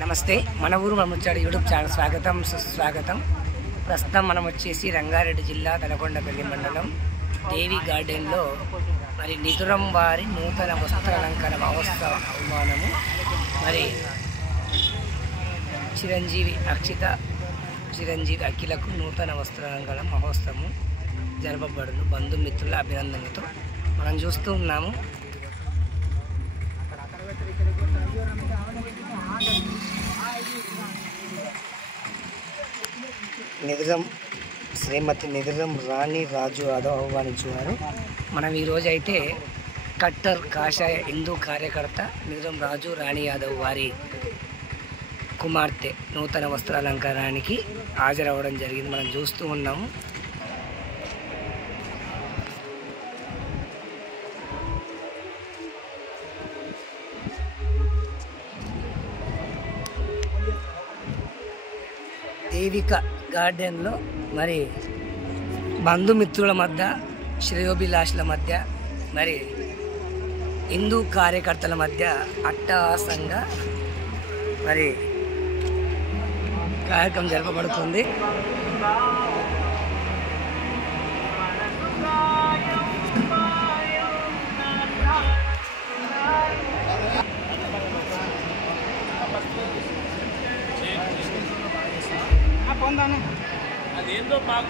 నమస్తే మన ఊరు మన ముచ్చడి యూట్యూబ్ ఛానల్ స్వాగతం సుస్వాగతం. ప్రస్తుతం మనం వచ్చేసి రంగారెడ్డి జిల్లా తలకొండపల్లి మండలం దేవి గార్డెన్లో మరి నిదురం వారి నూతన వస్త్రాలంకరణ మహోత్సవ అవమానము మరి చిరంజీవి అఖిలకు నూతన వస్త్రాలంకరణ మహోత్సవం జరపబడును బంధుమిత్రుల అభినందనలతో మనం చూస్తూ ఉన్నాము. శ్రీమతి నిదురం రాణి రాజు యాదవ్ ఆహ్వానించున్నారు. మనం ఈరోజు అయితే కట్టర్ కాషాయ హిందూ కార్యకర్త నిదురం రాజు రాణి యాదవ్ వారి కుమార్తె నూతన వస్త్రాలంకారానికి హాజరవ్వడం జరిగింది. మనం చూస్తూ ఉన్నాము. దేవిక గార్డెన్లో మరి బంధుమిత్రుల మధ్య, శ్రేయోభిలాషుల మధ్య, మరి హిందూ కార్యకర్తల మధ్య అట్టహాసంగా మరి కార్యక్రమం జరపబడుతుంది. అదేందో మాకు